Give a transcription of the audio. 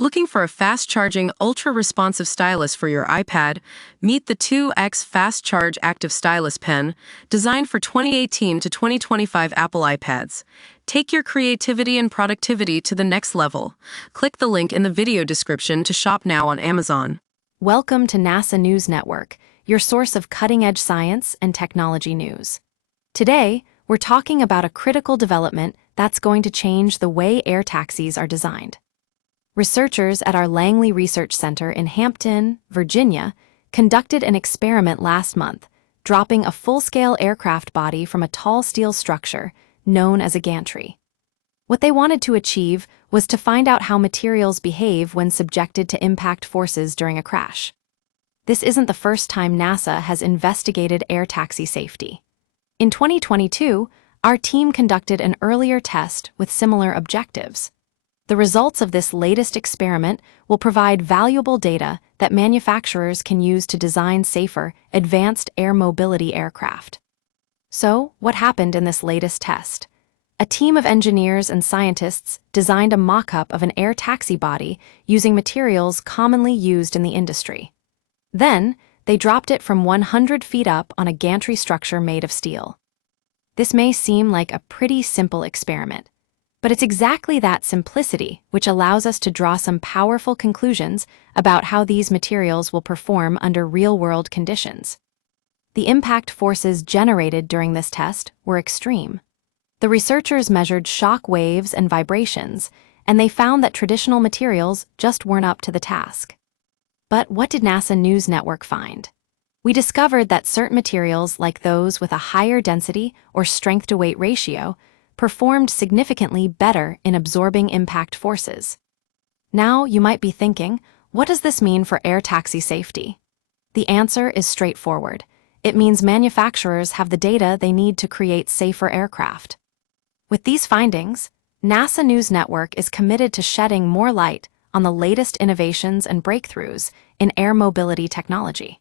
Looking for a fast-charging, ultra-responsive stylus for your iPad? Meet the 2X Fast Charge Active Stylus Pen, designed for 2018 to 2025 Apple iPads. Take your creativity and productivity to the next level. Click the link in the video description to shop now on Amazon. Welcome to NASA News Network, your source of cutting-edge science and technology news. Today, we're talking about a critical development that's going to change the way air taxis are designed. Researchers at our Langley Research Center in Hampton, Virginia, conducted an experiment last month, dropping a full-scale aircraft body from a tall steel structure known as a gantry. What they wanted to achieve was to find out how materials behave when subjected to impact forces during a crash. This isn't the first time NASA has investigated air taxi safety. In 2022, our team conducted an earlier test with similar objectives. The results of this latest experiment will provide valuable data that manufacturers can use to design safer, advanced air mobility aircraft. So, what happened in this latest test? A team of engineers and scientists designed a mock-up of an air taxi body using materials commonly used in the industry. Then, they dropped it from 100 feet up on a gantry structure made of steel. This may seem like a pretty simple experiment, but it's exactly that simplicity which allows us to draw some powerful conclusions about how these materials will perform under real-world conditions. The impact forces generated during this test were extreme. The researchers measured shock waves and vibrations, and they found that traditional materials just weren't up to the task. But what did NASA News Network find? We discovered that certain materials, like those with a higher density or strength-to-weight ratio, performed significantly better in absorbing impact forces. Now you might be thinking, what does this mean for air taxi safety? The answer is straightforward. It means manufacturers have the data they need to create safer aircraft. With these findings, NASA News Network is committed to shedding more light on the latest innovations and breakthroughs in air mobility technology.